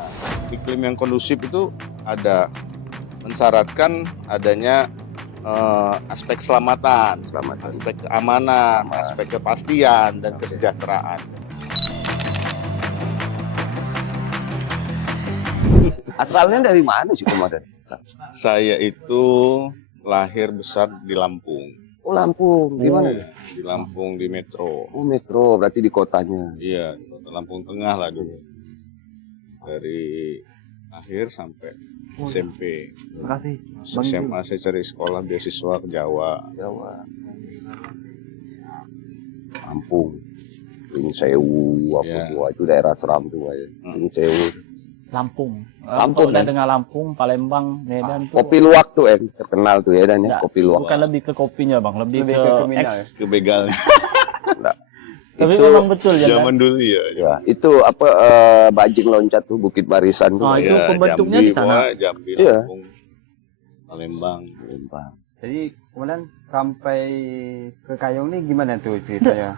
Nah, iklim yang kondusif itu ada mensyaratkan adanya aspek keselamatan, aspek keamanan, aspek kepastian dan kesejahteraan. Asalnya dari mana sih Komandan? Saya itu lahir besar di Lampung. Oh Lampung, di mana? Di Lampung, di Metro. Oh Metro, berarti di kotanya. Iya, di kota Lampung Tengah lah dulu. Dari akhir sampai SMP. Makasih. SMA saya cari sekolah beasiswa ke Jawa. Lampung. Ini Sewu, apa Ya. gua itu daerah Seram tuh ya. Ini Sewu. Lampung. Lampung, Kalau udah kan? dengan Lampung, Palembang, Medan. Kopi luwak tuh terkenal tuh ya dan ya, Nggak, kopi luwak. bukan lebih ke kopinya bang, lebih ke kriminal ya? Ke begalnya. Tapi Itu memang betul ya. Zaman dulu ya. ya, itu apa bajing loncat tuh Bukit Barisan tuh. Ah, itu Ya, pembentuknya Jambi, di sana. Wah, Jambi, Iya. Lampung, Palembang. Lembang. Jadi kemudian sampai ke Kayong ini gimana tuh ceritanya?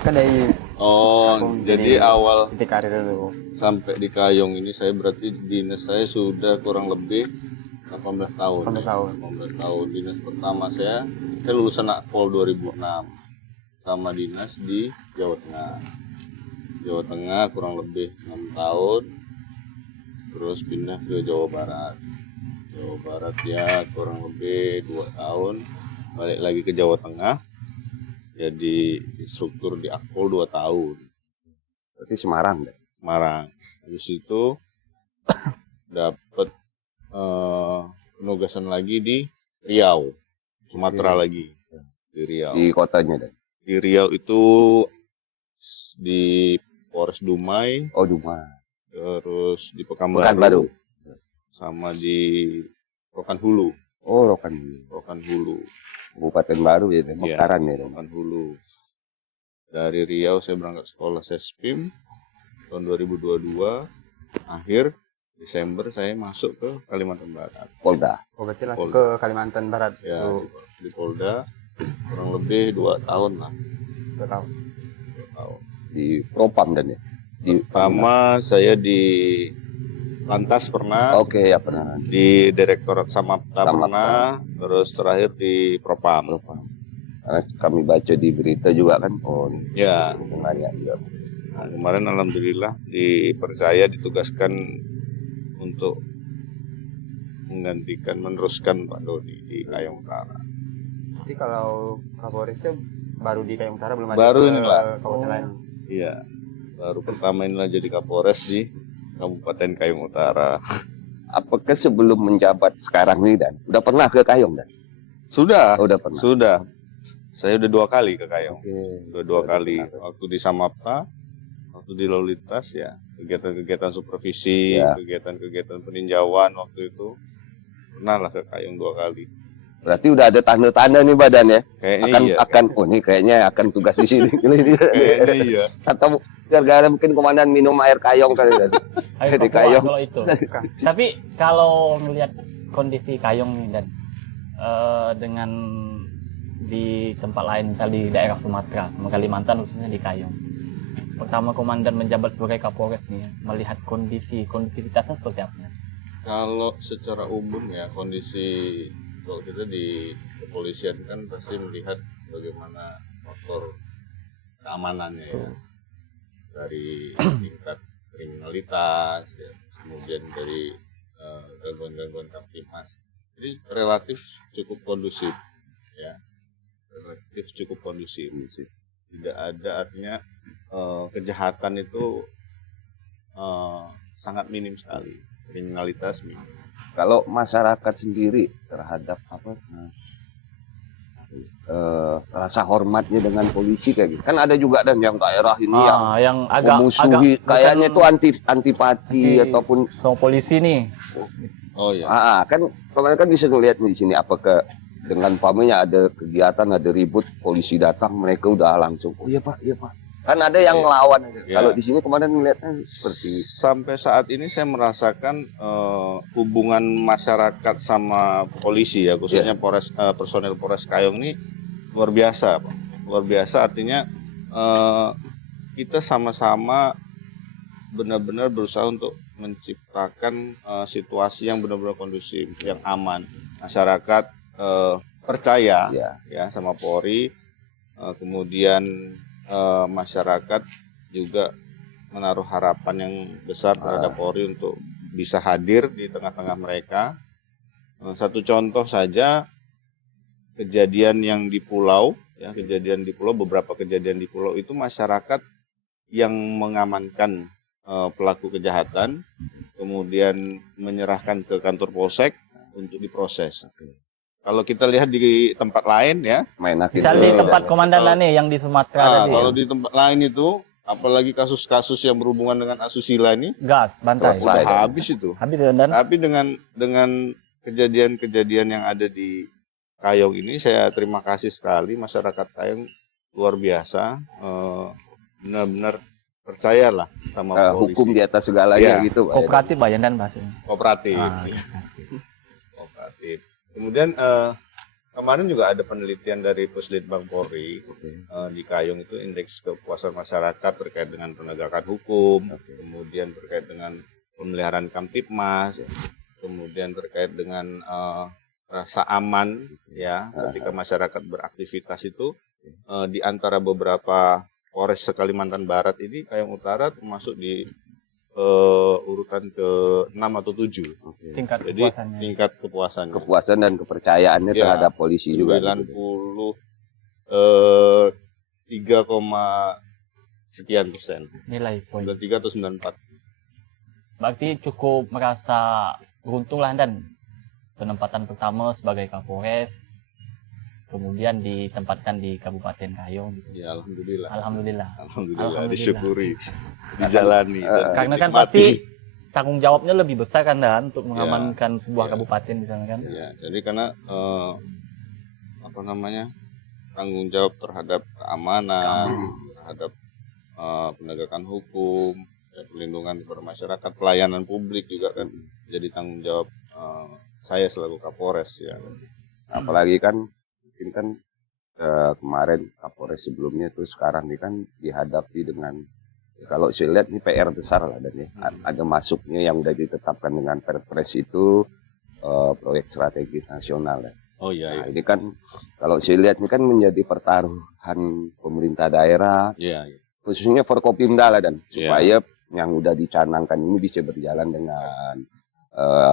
Kan dari Oh, Lampung, jadi awal titik karir dulu. sampai di Kayong ini saya berarti dinas saya sudah kurang lebih 18 tahun. 18 tahun. 18 tahun. Dinas pertama saya lulusan Akpol 2006 sama dinas di Jawa Tengah. Jawa Tengah kurang lebih 6 tahun. Terus pindah ke Jawa Barat. Jawa Barat ya kurang lebih 2 tahun. Balik lagi ke Jawa Tengah. Jadi instruktur di Akpol 2 tahun. Berarti Semarang deh. Semarang. Habis itu dapat penugasan lagi di Riau, Sumatera lagi. Di Riau. Di kotanya deh. Di Riau itu di Polres Dumai, Oh Dumai. terus di Pekanbaru, Pekanbaru. sama di Rokan Hulu. Oh Rokan. Rokan Hulu, Kabupaten Baru ya, dan Iya. Mekaran ya. Dan. Rokan Hulu. Dari Riau saya berangkat sekolah Sespim tahun 2022. Akhir Desember saya masuk ke Kalimantan Barat. Polda. Oh berarti langsung Polda. ke Kalimantan Barat. Ya, Tuh, di Polda kurang lebih 2 tahun lah. 2 tahun. 2 tahun. Di Propam dan ya. Di Pertama saya di Lantas pernah, Oke ya pernah. di Direktorat Samapta Samapta. pernah, terus terakhir di Propam. Propam. Karena kami baca di berita juga kan. Oh nih. Ya, Nanya juga. nah, kemarin alhamdulillah dipercaya ditugaskan untuk menggantikan, meneruskan Pak Dodi di Kayong Utara. Jadi kalau Kapolresnya baru di Kayong Utara belum ada Baru ke inilah. kabupaten lain. Iya, baru pertama inilah jadi Kapolres di Kabupaten Kayong Utara. Apakah sebelum menjabat sekarang nih dan udah pernah ke Kayong dan? Sudah, Oh, udah pernah. sudah. Saya udah 2 kali ke Kayong. Oke. Udah 2 kali. Waktu di Samapta, waktu di lalu lintas ya, kegiatan-kegiatan supervisi, Ya. kegiatan-kegiatan peninjauan waktu itu. Pernah lah ke Kayong 2 kali. Berarti udah ada tanda-tanda nih badan ya. Kayaknya Akan iya. oh nih kayaknya akan tugas di sini. Kayaknya iya. Atau gara-gara mungkin komandan minum air Kayong kali tadi. Ayo Di Papua Kayong. kalau itu. Tapi kalau melihat kondisi Kayong nih dan dengan di tempat lain, misalnya di daerah Sumatera, sama Kalimantan khususnya di Kayong. Pertama komandan menjabat sebagai Kapolres nih, melihat kondisivitasnya seperti apa? Kalau secara umum ya kondisi kalau kita di kepolisian kan pasti melihat bagaimana faktor keamanannya ya. Dari tingkat kriminalitas ya, kemudian dari gangguan-gangguan Kamtimas. Jadi relatif cukup kondusif ya. Relatif cukup kondusif. Tidak ada artinya kejahatan itu sangat minim sekali. Kriminalitas minim. Kalau masyarakat sendiri terhadap apa rasa hormatnya dengan polisi kayak gitu. Kan ada juga dan yang daerah ini yang agak memusuhi kayaknya itu antipati anti- ataupun sama polisi nih. Oh ya. kan kemarin kan bisa ngelihat di sini apakah dengan pamenya ada kegiatan ada ribut polisi datang mereka udah langsung oh iya pak kan ada yang Iya. ngelawan Iya. kalau di sini kemarin ngelihatnya seperti Sampai saat ini saya merasakan hubungan masyarakat sama polisi ya khususnya personel Polres Kayong ini luar biasa, Pak. Luar biasa artinya kita sama-sama benar-benar berusaha untuk menciptakan situasi yang benar-benar kondusif, yang aman. Masyarakat percaya ya sama Polri, kemudian masyarakat juga menaruh harapan yang besar terhadap Polri untuk bisa hadir di tengah-tengah mereka. Satu contoh saja, kejadian yang di pulau, beberapa kejadian di pulau itu masyarakat yang mengamankan pelaku kejahatan, kemudian menyerahkan ke kantor polsek untuk diproses. Kalau kita lihat di tempat lain ya, misal di tempat komandan lah nih yang di Sumatera tadi. Kalau di tempat lain itu, apalagi kasus-kasus yang berhubungan dengan asusila ini, gas, bantai, sudah habis itu. Tapi dengan kejadian-kejadian yang ada di Kayong ini, saya terima kasih sekali masyarakat Kayong, luar biasa, benar-benar percayalah sama polisi. Hukum di atas segalanya gitu. Kooperatif Bayandan bahasanya. Kooperatif. Kemudian kemarin juga ada penelitian dari Puslitbang Polri di Kayong itu, indeks kepuasan masyarakat terkait dengan penegakan hukum, kemudian terkait dengan pemeliharaan Kamtipmas, kemudian terkait dengan rasa aman ya ketika masyarakat beraktivitas itu, di antara beberapa Polres Kalimantan Barat ini, Kayong Utara termasuk di urutan ke-6 atau 7. Tingkat Jadi kepuasannya. tingkat kepuasannya. Kepuasan dan kepercayaannya terhadap polisi juga. 3, sekian persen. Nilai poin. 93 atau 94. Berarti cukup merasa beruntung lah, dan penempatan pertama sebagai Kapolres, kemudian ditempatkan di Kabupaten Kayong. Gitu. Ya, alhamdulillah. Alhamdulillah. Disyukuri, dijalani. Karena kan pasti tanggung jawabnya lebih besar kan, Dan, untuk mengamankan sebuah kabupaten di sana kan. Ya, jadi karena tanggung jawab terhadap keamanan, terhadap penegakan hukum, perlindungan kepada masyarakat, pelayanan publik juga kan jadi tanggung jawab saya selaku Kapolres ya. Apalagi kan mungkin kan kemarin Kapolres sebelumnya itu sekarang ini kan dihadapi dengan, kalau saya lihat ini PR besar lah, dan ya ada masuknya yang udah ditetapkan dengan Perpres itu proyek strategis nasional ya. Oh iya. Nah, ini kan kalau saya lihat ini kan menjadi pertaruhan pemerintah daerah, khususnya Forkopimda lah, dan supaya yang udah dicanangkan ini bisa berjalan dengan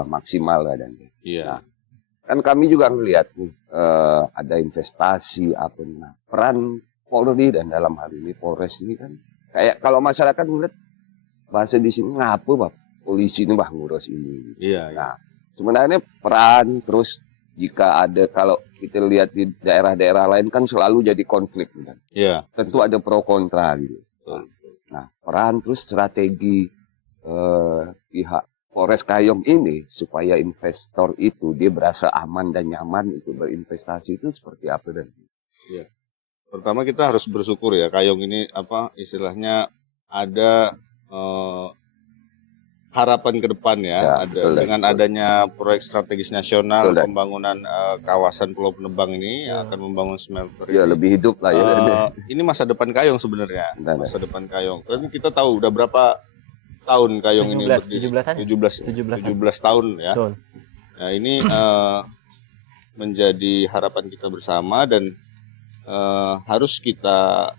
maksimal lah, dan nah, kan kami juga ngelihat nih ada investasi peran Polri, dan dalam hal ini Polres ini kan kayak kalau masyarakat ngeliat bahasa di sini ngapa Pak polisi ini ngurus ini. Nah, sebenarnya peran, terus jika ada, kalau kita lihat di daerah-daerah lain kan selalu jadi konflik kan. Tentu ada pro kontra gitu. Nah, peran terus strategi pihak Polres Kayong ini supaya investor itu dia berasa aman dan nyaman itu berinvestasi itu seperti apa, dan? Pertama kita harus bersyukur ya, Kayong ini istilahnya ada harapan ke depan ya, dengan adanya proyek strategis nasional pembangunan kawasan Pulau Penebang ini yang akan membangun smelter. Lebih hidup lah ya. Ini masa depan Kayong sebenarnya. Masa depan Kayong. Tapi kita tahu udah berapa tahun Kayong ini berdiri? 17 tahun ya. Betul. Nah, ini menjadi harapan kita bersama, dan harus kita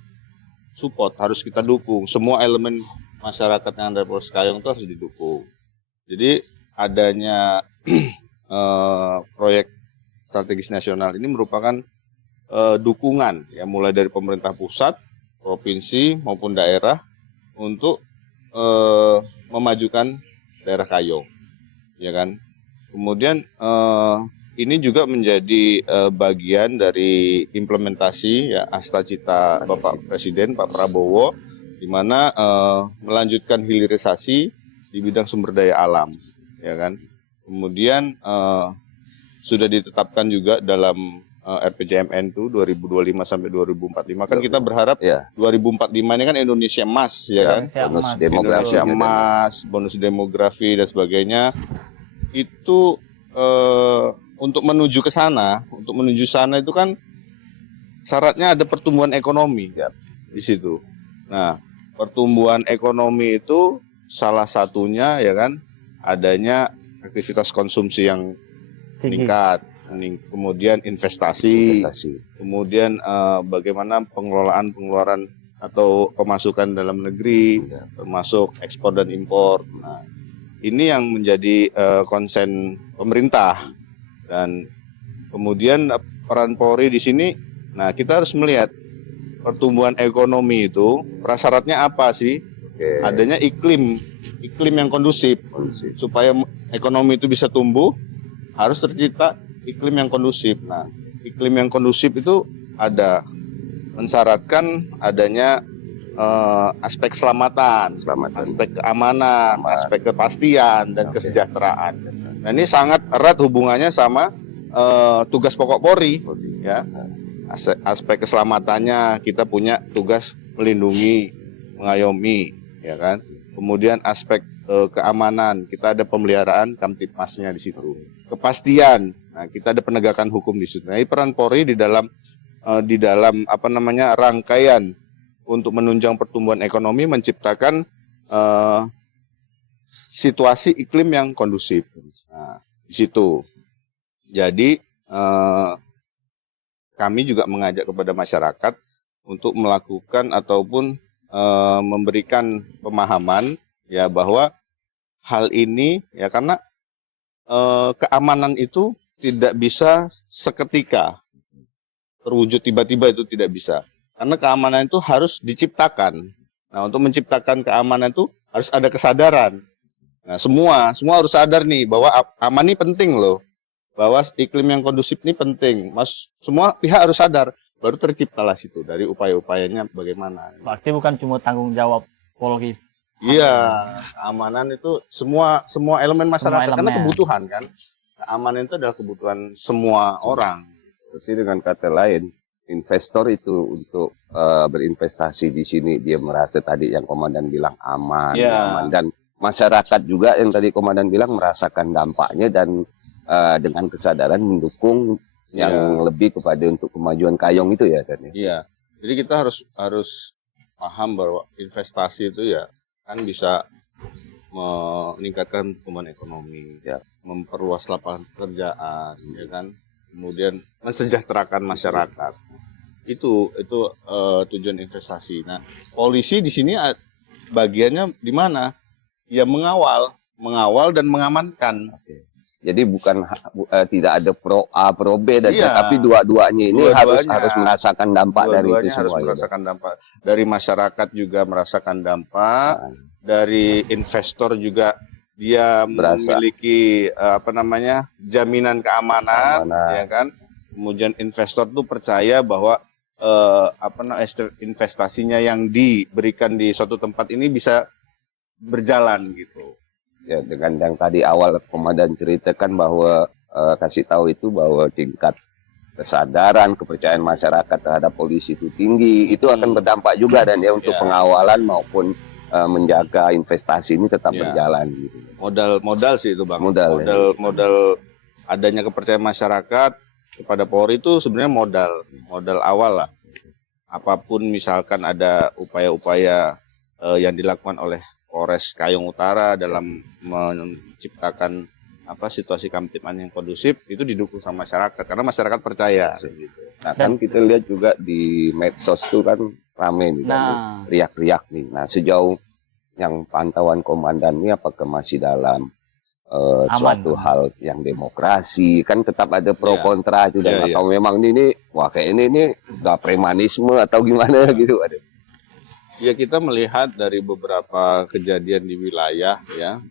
support, harus kita dukung. Semua elemen masyarakat yang ada di Polres Kayong itu harus didukung. Jadi adanya proyek strategis nasional ini merupakan dukungan ya, mulai dari pemerintah pusat, provinsi maupun daerah untuk memajukan daerah Kayong, ya kan. Kemudian ini juga menjadi bagian dari implementasi ya Astacita Bapak Presiden Pak Prabowo, di mana melanjutkan hilirisasi di bidang sumber daya alam, ya kan. Kemudian sudah ditetapkan juga dalam RPJMN itu 2025 sampai 2045. Kan kita berharap 2045 ini kan Indonesia emas, ya kan. Bonus demografi, Indonesia emas, bonus demografi dan sebagainya. Itu untuk menuju ke sana, itu kan syaratnya ada pertumbuhan ekonomi di situ. Nah, pertumbuhan ekonomi itu salah satunya ya kan adanya aktivitas konsumsi yang meningkat, kemudian investasi. Kemudian bagaimana pengelolaan atau pemasukan dalam negeri, termasuk ekspor dan impor. Nah, ini yang menjadi konsen pemerintah. Dan kemudian peran Polri di sini, nah kita harus melihat pertumbuhan ekonomi itu prasyaratnya apa sih? Adanya iklim yang kondusif. Supaya ekonomi itu bisa tumbuh, harus tercipta iklim yang kondusif. Nah, iklim yang kondusif itu ada mensyaratkan adanya aspek keselamatan, aspek keamanan, aspek kepastian dan kesejahteraan. Nah, ini sangat erat hubungannya sama tugas pokok Polri, ya. Aspek keselamatannya kita punya tugas melindungi, mengayomi, ya kan. Kemudian aspek keamanan kita ada pemeliharaan Kamtipmasnya di situ. Kepastian, nah kita ada penegakan hukum di situ. Nah, ini peran Polri di dalam rangkaian untuk menunjang pertumbuhan ekonomi, menciptakan situasi iklim yang kondusif. Nah, di situ. Jadi kami juga mengajak kepada masyarakat untuk melakukan ataupun memberikan pemahaman ya bahwa hal ini ya karena keamanan itu tidak bisa seketika terwujud tiba-tiba, itu tidak bisa. Karena keamanan itu harus diciptakan. Nah, untuk menciptakan keamanan itu harus ada kesadaran. Nah, semua harus sadar nih bahwa aman ini penting loh. Bahwa iklim yang kondusif ini penting. Semua pihak harus sadar. Baru terciptalah situ dari upaya-upayanya bagaimana. Berarti bukan cuma tanggung jawab Polri. Iya, keamanan itu semua elemen masyarakat. Semua elemen. Karena kebutuhan kan. Keamanan itu adalah kebutuhan semua orang. Berarti dengan kata lain, investor itu untuk berinvestasi di sini dia merasa tadi yang komandan bilang aman, aman, dan masyarakat juga yang tadi komandan bilang merasakan dampaknya dan dengan kesadaran mendukung yang lebih kepada untuk kemajuan Kayong itu ya kan? Iya, jadi kita harus paham bahwa investasi itu ya kan bisa meningkatkan pertumbuhan ekonomi, memperluas lapangan pekerjaan, ya kan. Kemudian mensejahterakan masyarakat. Itu tujuan investasi. Nah, polisi di sini bagiannya di mana? Ya mengawal dan mengamankan. Jadi bukan tidak ada pro A pro B dan tapi dua-duanya ini harus merasakan dampak dari itu semua. Harus merasakan dampak. Dari masyarakat juga merasakan dampak, dari investor juga dia memiliki jaminan keamanan, ya kan. Kemudian investor tuh percaya bahwa investasinya yang diberikan di suatu tempat ini bisa berjalan gitu. Ya, dengan yang tadi awal komandan ceritakan bahwa kasih tahu itu bahwa tingkat kesadaran kepercayaan masyarakat terhadap polisi itu tinggi, itu akan berdampak juga dan ya untuk pengawalan maupun menjaga investasi ini tetap berjalan gitu. Modal sih itu Bang. Modal adanya kepercayaan masyarakat kepada Polri itu sebenarnya modal awal lah. Apapun misalkan ada upaya-upaya yang dilakukan oleh Polres Kayong Utara dalam menciptakan situasi Kamtipmas yang kondusif, itu didukung sama masyarakat karena masyarakat percaya. Nah, kan kita lihat juga di medsos itu kan rame nih, teriak-teriak nih. Nah, sejauh yang pantauan komandan ini apakah masih dalam suatu hal yang demokrasi, kan tetap ada pro kontra itu dan atau memang ini wah kayak ini udah premanisme atau gimana gitu ada. Ya, kita melihat dari beberapa kejadian di wilayah ya,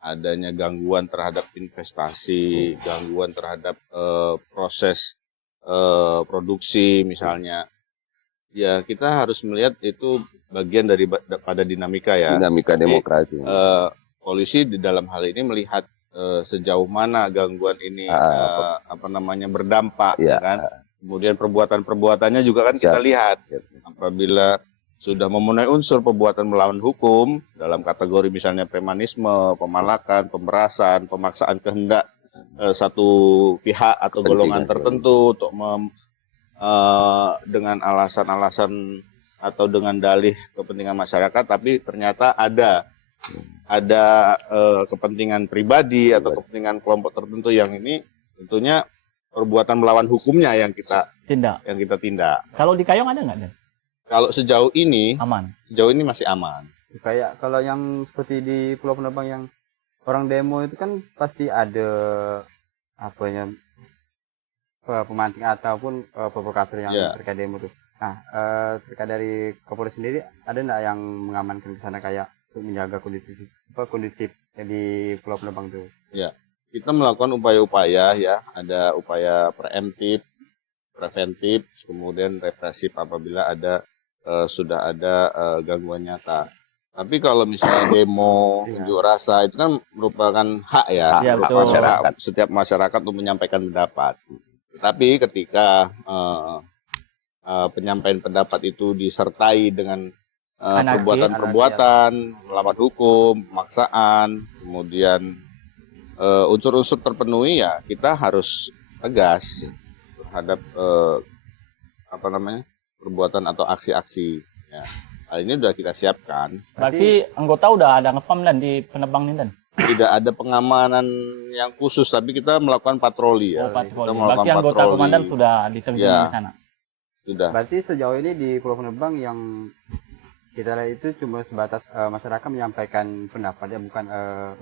adanya gangguan terhadap investasi, gangguan terhadap proses produksi misalnya. Ya, kita harus melihat itu bagian pada dinamika ya. Dinamika demokrasi. Polisi di dalam hal ini melihat sejauh mana gangguan ini berdampak, ya kan. Kemudian perbuatannya juga kan kita lihat. Apabila sudah memenuhi unsur perbuatan melawan hukum dalam kategori misalnya premanisme, pemalakan, pemerasan, pemaksaan kehendak satu pihak atau golongan tertentu untuk dengan alasan-alasan atau dengan dalih kepentingan masyarakat, tapi ternyata ada kepentingan pribadi atau kepentingan kelompok tertentu yang ini tentunya perbuatan melawan hukumnya yang kita tindak. Kalau di Kayong ada nggak, Dan? Kalau sejauh ini masih aman. Kayak kalau yang seperti di Pulau Penebang yang orang demo itu kan pasti ada pemantik ataupun provokator yang terkait demo itu. Nah, terkait dari Kapolri sendiri ada nggak yang mengamankan di sana kayak untuk menjaga kondusif di Pulau Penebang itu? Ya, kita melakukan upaya-upaya ya, ada upaya preventif, kemudian represif apabila sudah ada gangguan nyata. Tapi kalau misalnya demo, unjuk rasa itu kan merupakan hak ya, hak masyarakat. Setiap masyarakat untuk menyampaikan pendapat. Tapi ketika penyampaian pendapat itu disertai dengan perbuatan-perbuatan melawan hukum, pemaksaan, kemudian unsur-unsur terpenuhi, ya kita harus tegas terhadap perbuatan atau aksi-aksi. Ya. Hal ini sudah kita siapkan. Berarti anggota udah ada ngepam dan di Penebang nih, Dan? Tidak ada pengamanan yang khusus, tapi kita melakukan patroli ya. Patroli. Berarti anggota komandan sudah diterjun di sana. Sudah. Berarti sejauh ini di Pulau Penebang yang kita lihat itu cuma sebatas masyarakat menyampaikan pendapat ya, bukan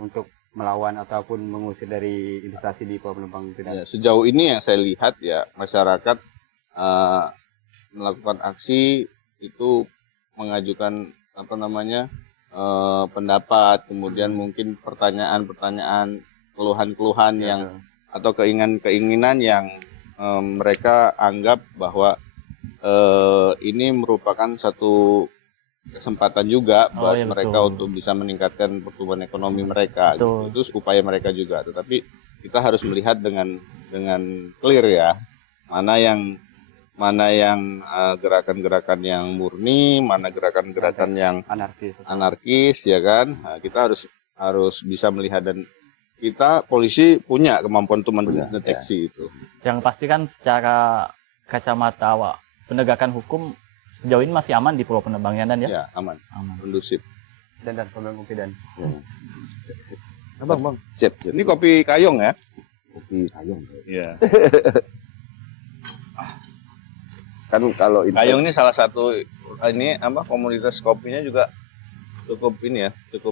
untuk melawan ataupun mengusir dari investasi di Pulau Penebang. Ya, sejauh ini yang saya lihat ya, masyarakat melakukan aksi itu mengajukan pendapat, kemudian mungkin pertanyaan-pertanyaan, keluhan-keluhan yang atau keinginan-keinginan yang mereka anggap bahwa ini merupakan satu kesempatan juga buat mereka untuk bisa meningkatkan pertumbuhan ekonomi mereka. Gitu. Itu upaya mereka juga. Tetapi kita harus melihat dengan clear ya, mana yang gerakan-gerakan yang murni, mana gerakan-gerakan yang anarkis ya kan. Nah, kita harus bisa melihat, dan kita polisi punya kemampuan untuk mendeteksi itu. Yang pasti kan secara kacamata penegakan hukum sejauh ini masih aman di Pulau Penebang ya, Dan ya? Ya, aman. Kondusif. Dan kopi Dan. Bang. Siap. Ini kopi Kayong ya? Kopi Kayong. Iya. Kan kalau Kayong ini salah satu komunitas kopinya juga cukup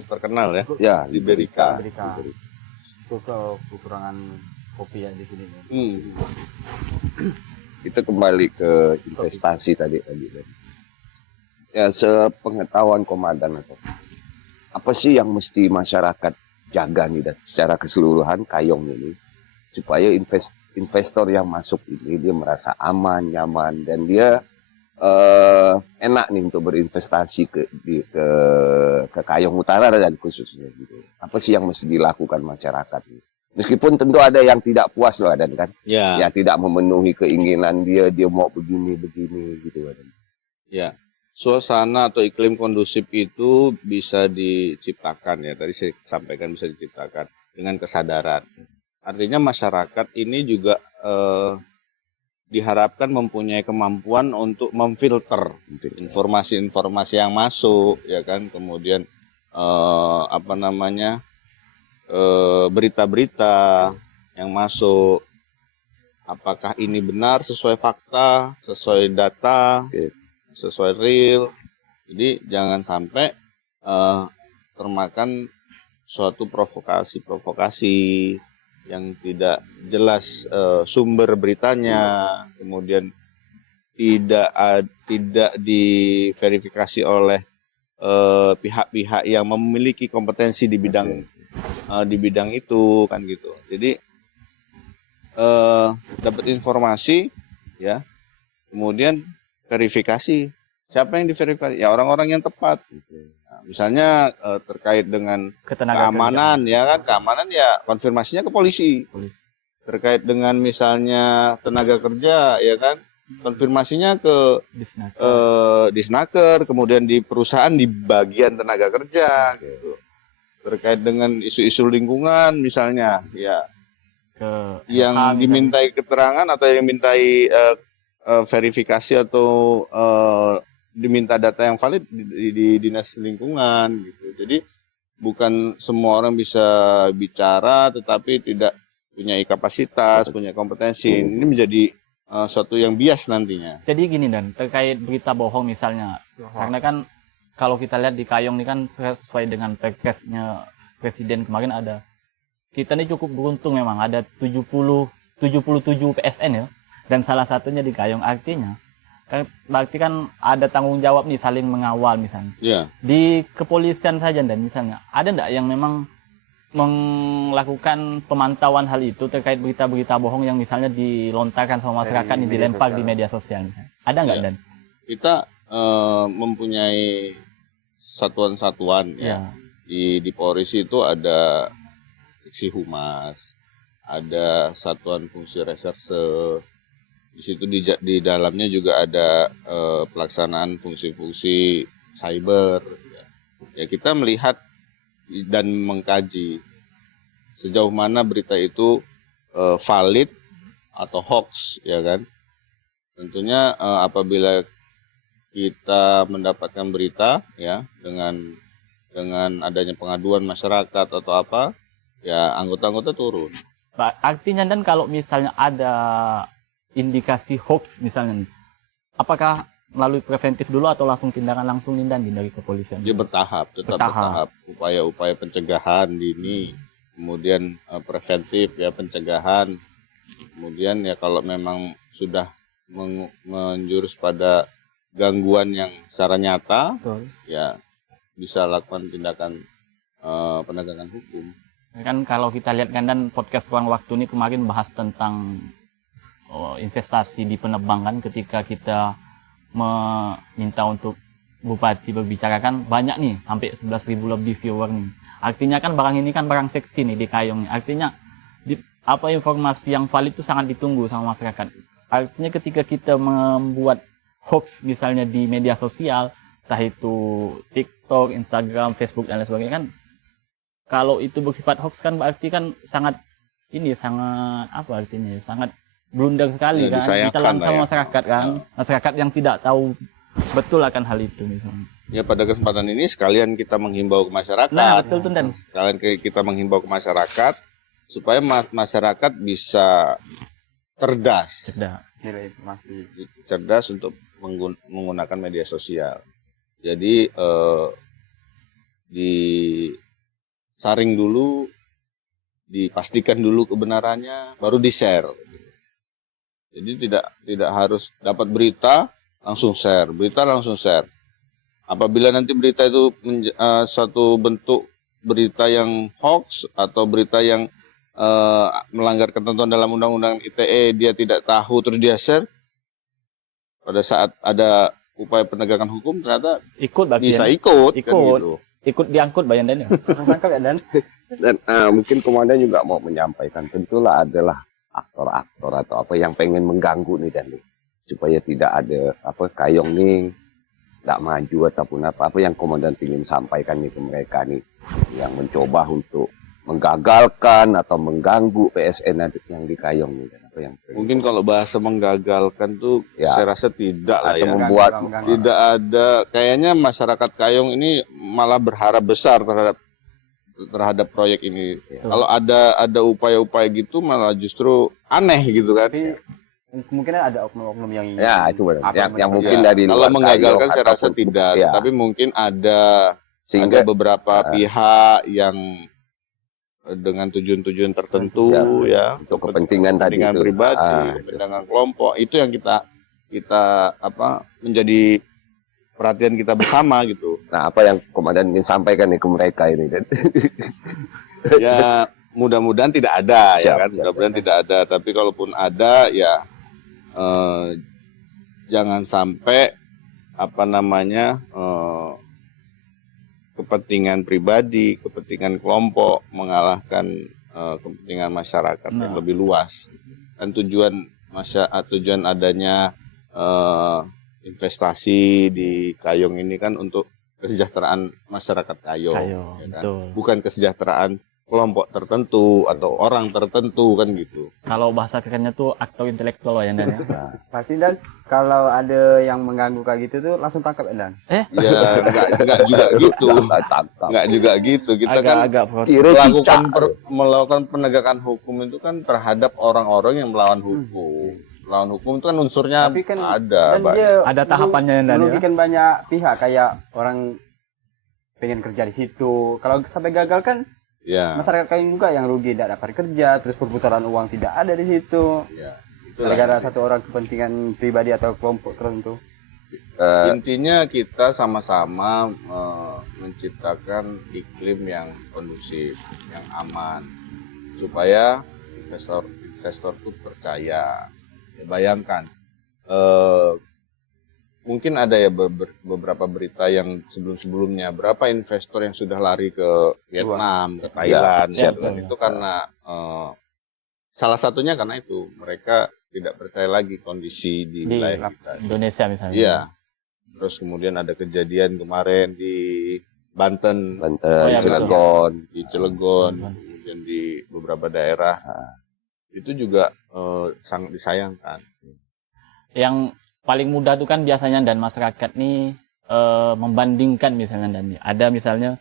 terkenal ya. Ya, Liberica. Itu kekurangan kopi yang di sini. Kita kembali ke investasi tadi. Ya, sepengetahuan komandan apa sih yang mesti masyarakat jaga nih, dan secara keseluruhan Kayong ini supaya investor yang masuk ini dia merasa aman, nyaman, dan dia enak nih untuk berinvestasi ke Kayong Utara dan khususnya gitu. Apa sih yang mesti dilakukan masyarakat ini? Meskipun tentu ada yang tidak puas loh, Dan kan? Ya. Yang tidak memenuhi keinginan dia mau begini gitu, Dan. Ya. Suasana atau iklim kondusif itu bisa diciptakan ya. Tadi saya sampaikan bisa diciptakan dengan kesadaran. Artinya masyarakat ini juga diharapkan mempunyai kemampuan untuk memfilter informasi-informasi yang masuk, ya kan, kemudian berita-berita yang masuk, apakah ini benar sesuai fakta, sesuai data, sesuai real. Jadi jangan sampai termakan suatu provokasi yang tidak jelas sumber beritanya, kemudian tidak diverifikasi oleh pihak-pihak yang memiliki kompetensi di bidang itu, kan gitu. Jadi dapat informasi ya, kemudian verifikasi. Siapa yang diverifikasi? Ya orang-orang yang tepat. Nah, misalnya terkait dengan keamanan ya kan, keamanan ya konfirmasinya ke polisi. Terkait dengan misalnya tenaga kerja ya kan, konfirmasinya ke Disnaker, kemudian di perusahaan di bagian tenaga kerja gitu. Terkait dengan isu-isu lingkungan misalnya ya, yang dimintai keterangan atau yang dimintai verifikasi atau diminta data yang valid di dinas lingkungan gitu. Jadi bukan semua orang bisa bicara tetapi tidak punya kapasitas, punya kompetensi. Ini menjadi suatu yang bias nantinya. Jadi gini Dan, terkait berita bohong misalnya, karena kan kalau kita lihat di Kayong ini kan sesuai dengan perpresnya Presiden kemarin ada. Kita ini cukup beruntung memang ada 77 PSN ya, dan salah satunya di Kayong. Artinya berarti kan ada tanggung jawab nih saling mengawal misalnya. Yeah. Di kepolisian saja dan misalnya ada enggak yang memang melakukan pemantauan hal itu terkait berita-berita bohong yang misalnya dilontarkan sama masyarakat yang dilempar di media sosial misalnya. Ada enggak Dan? Kita mempunyai satuan-satuan ya. Di Polri itu ada seksi humas, ada satuan fungsi reserse. Di situ di dalamnya juga ada pelaksanaan fungsi-fungsi cyber. Ya kita melihat dan mengkaji sejauh mana berita itu valid atau hoax, ya kan? Tentunya apabila kita mendapatkan berita ya dengan adanya pengaduan masyarakat atau apa, ya anggota-anggota turun. Artinya Dan kalau misalnya ada indikasi hoax misalnya nih, apakah melalui preventif dulu atau langsung tindakan langsung nih Dan dari kepolisian? Dia bertahap, tetap bertahap. Upaya-upaya pencegahan dini, kemudian preventif ya pencegahan, kemudian ya kalau memang sudah menjurus pada gangguan yang secara nyata, betul, ya bisa lakukan tindakan penegakan hukum. Kan kalau kita lihat kan Dan podcast Ruang Waktu ini kemarin bahas tentang investasi di penerbangan. Ketika kita meminta untuk bupati berbicara kan banyak nih, sampai 11.000 lebih viewer nih. Artinya kan barang ini kan barang seksi nih di Kayong nih. Artinya informasi yang valid itu sangat ditunggu sama masyarakat. Artinya ketika kita membuat hoax misalnya di media sosial, entah itu TikTok, Instagram, Facebook dan lain sebagainya kan, kalau itu bersifat hoax kan berarti kan sangat apa artinya ya, sangat blunder sekali ya, kan ditelan sama masyarakat kan, masyarakat yang tidak tahu betul akan hal itu misalnya. Ya pada kesempatan ini sekalian kita menghimbau ke masyarakat. Nah, betul tuh Dan. Sekalian kita menghimbau ke masyarakat supaya masyarakat bisa cerdas untuk menggunakan media sosial. Jadi disaring dulu, dipastikan dulu kebenarannya, baru di-share. Jadi tidak harus dapat berita langsung share, Apabila nanti berita itu satu bentuk berita yang hoax atau berita yang melanggar ketentuan dalam Undang-Undang ITE, dia tidak tahu terus dia share, pada saat ada upaya penegakan hukum ternyata bisa ikut. Kan gitu. Ikut diangkut bayan Dan ya. Dan mungkin komandan juga mau menyampaikan, tentulah adalah aktor-aktor atau apa yang pengen mengganggu nih Dan nih, supaya tidak ada Kayong nih tidak maju ataupun apa yang komandan ingin sampaikan nih ke mereka nih yang mencoba untuk menggagalkan atau mengganggu PSN yang di Kayong nih. Dan apa yang mungkin kalau bahasa menggagalkan tuh ya, saya rasa tidak lah ya, membuat tidak ada, kayaknya masyarakat Kayong ini malah berharap besar terhadap proyek ini. Ya. Kalau ada upaya-upaya gitu malah justru aneh gitu kan. Tapi mungkin ada oknum-oknum yang itu benar. Yang mungkin dari kalau menggagalkan saya rasa tidak, ya. Tapi mungkin ada beberapa pihak yang dengan tujuan-tujuan tertentu ya, untuk kepentingan pribadi, kepentingan kelompok, itu yang kita menjadi perhatian kita bersama gitu. Nah, apa yang komandan ingin sampaikan nih ke mereka ini? Ya, mudah-mudahan tidak ada ya kan. Mudah-mudahan tidak ada, tapi kalaupun ada ya jangan sampai kepentingan pribadi, kepentingan kelompok mengalahkan kepentingan masyarakat yang lebih luas. Dan tujuan adanya investasi di Kayong ini kan untuk kesejahteraan masyarakat Kayong, ya kan? Bukan kesejahteraan kelompok tertentu atau orang tertentu kan gitu. Kalau bahasa kerennya tuh aktor intelektual ya Dan ya. Pasti Dan, kalau ada yang mengganggu kayak gitu tuh langsung tangkap ya Dan. Ya enggak juga gitu. Tangkap. Enggak juga gitu. Kita kan Agak melakukan penegakan hukum itu kan terhadap orang-orang yang melawan hukum. Melawan hukum itu kan unsurnya Tapi kan ada. Dan dia ada tahapannya Dan ya. merugikan banyak pihak, kayak orang pengen kerja di situ. Kalau sampai gagal kan Ya. masyarakat kayu juga yang rugi, tidak dapat kerja, terus perputaran uang tidak ada di situ. Ya. Itulah. Gara-gara satu orang kepentingan pribadi atau kelompok tertentu. Intinya kita sama-sama menciptakan iklim yang kondusif, yang aman, supaya investor itu percaya. Ya, bayangkan, mungkin ada ya beberapa berita yang sebelum-sebelumnya, berapa investor yang sudah lari ke Vietnam, ke Thailand, gitu kan. Itu karena salah satunya karena itu mereka tidak percaya lagi kondisi di wilayah kita. Indonesia misalnya. Iya. Terus kemudian ada kejadian kemarin di Banten, Cilegon, kemudian di beberapa daerah. Itu juga sangat disayangkan. Yang paling mudah tuh kan biasanya dan masyarakat nih membandingkan misalnya dan ada misalnya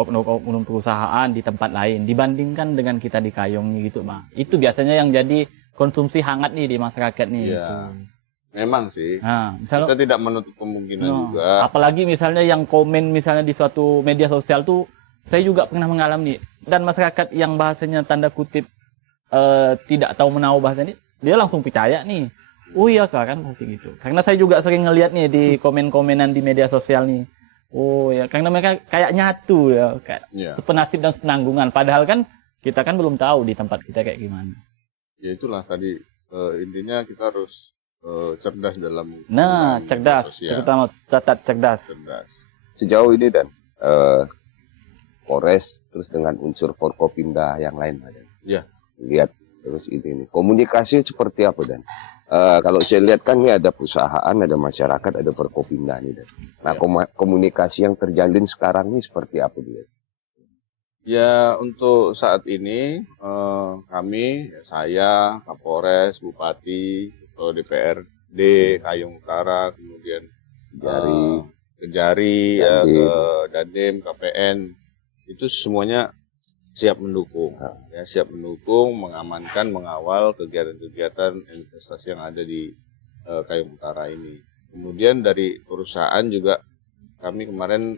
oknum perusahaan di tempat lain dibandingkan dengan kita di Kayong gitu Bang. Itu biasanya yang jadi konsumsi hangat nih di masyarakat nih. Iya. Memang sih. Nah, misalnya kita tidak menutup kemungkinan juga. Apalagi misalnya yang komen misalnya di suatu media sosial tuh saya juga pernah mengalami dan masyarakat yang bahasanya tanda kutip tidak tahu menahu bahasa ini, dia langsung percaya nih. Oh iya Kak, kan pasti gitu. Karena saya juga sering ngeliat nih di komen-komenan di media sosial nih. Oh ya, karena mereka kayak nyatu ya, kayak sepenasib dan senanggungan. Padahal kan kita kan belum tahu di tempat kita kayak gimana. Ya itulah tadi intinya kita harus cerdas dalam cerdas, sosial. Terutama cerdas. Sejauh ini dan Polres terus dengan unsur Forkopimda yang lain ada. Ya. Lihat terus ini komunikasi seperti apa dan kalau saya lihat kan ini ada perusahaan, ada masyarakat, ada Forkopimda nih dan. Nah komunikasi yang terjalin sekarang ini seperti apa dia? Ya untuk saat ini kami, saya, Kapolres, Bupati, Ketua DPRD Kayong Utara, kemudian Kejari, ke Dandim, KPN, itu semuanya siap mendukung, siap mendukung, mengamankan, mengawal kegiatan-kegiatan investasi yang ada di Kayong Utara ini. Kemudian dari perusahaan juga kami kemarin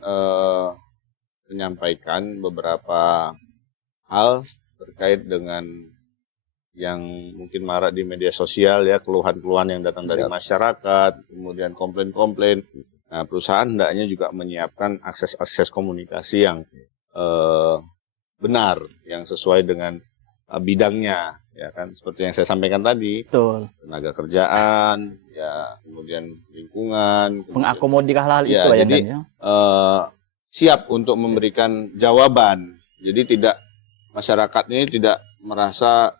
menyampaikan beberapa hal terkait dengan yang mungkin marak di media sosial ya, keluhan-keluhan yang datang dari masyarakat, kemudian komplain-komplain. Nah, perusahaan hendaknya juga menyiapkan akses komunikasi yang benar, yang sesuai dengan bidangnya, ya kan, seperti yang saya sampaikan tadi. Betul. Tenaga kerjaan, ya, kemudian lingkungan, mengakomodir hal itu ya, jadi ya. Siap untuk memberikan jawaban. Jadi tidak masyarakat ini tidak merasa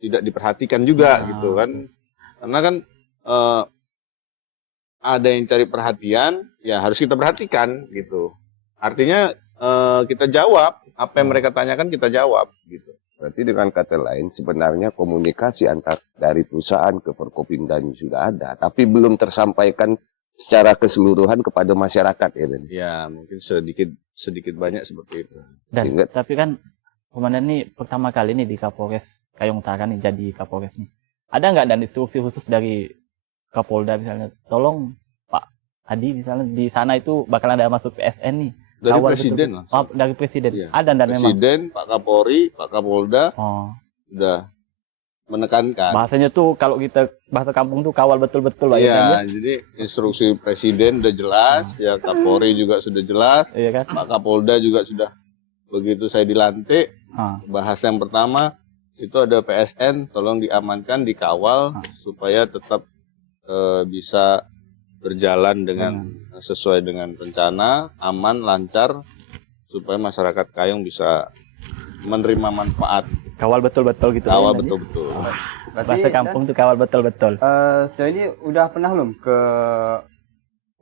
tidak diperhatikan juga gitu kan. Karena kan ada yang cari perhatian, ya harus kita perhatikan gitu. Artinya kita jawab apa yang mereka tanyakan, kita jawab gitu. Berarti dengan kata lain sebenarnya komunikasi antar dari perusahaan ke Forkopimda sudah ada, tapi belum tersampaikan secara keseluruhan kepada masyarakat ya. Ya mungkin sedikit banyak seperti itu. Dan tapi kan Komandan ini pertama kali nih di Kapolres Kayong Utara nih jadi Kapolres nih. Ada nggak dan instruksi khusus dari Kapolda misalnya, tolong Pak Adi misalnya di sana itu bakal ada masuk PSN nih. Dari presiden lah. Oh, dari presiden. Iya. Ada dan presiden, memang. Pak Kapolri, Pak Kapolda, udah menekankan. Bahasanya tuh kalau kita bahasa kampung tuh kawal betul-betul Pak. Iya, jadi instruksi presiden udah jelas, ya Kapolri juga sudah jelas, iya kan? Pak Kapolda juga sudah. Begitu saya dilantik, bahasa yang pertama itu ada PSN, tolong diamankan, dikawal supaya tetap bisa berjalan dengan sesuai dengan rencana, aman, lancar, supaya masyarakat Kayong bisa menerima manfaat. Kawal betul-betul gitu. Kawal betul-betul. Bahasa kampung tuh kawal betul-betul. Sejauh ini udah pernah belum ke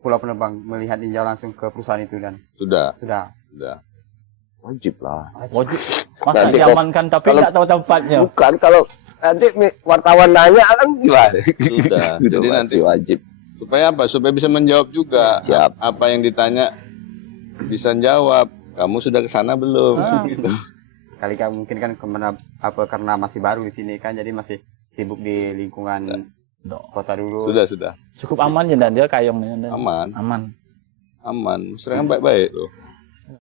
Pulau Penerbang melihat tinjau langsung ke perusahaan itu dan? Sudah. Wajib lah. Wajib. Masa Nanti diamankan tapi kalau- nggak tahu tempatnya. Bukan, kalau nanti wartawan nanya kan gimana? Sudah. Jadi Pasti nanti wajib. supaya apa? Supaya bisa menjawab juga. Siap. Apa yang ditanya bisa jawab. Kamu sudah ke sana belum? Gitu. Kali kan mungkin kan karena masih baru di sini kan, jadi masih sibuk di lingkungan kota dulu. Sudah. Cukup aman ya dan dia kayongnya dan Aman. aman. Aman. Serangan baik-baik loh.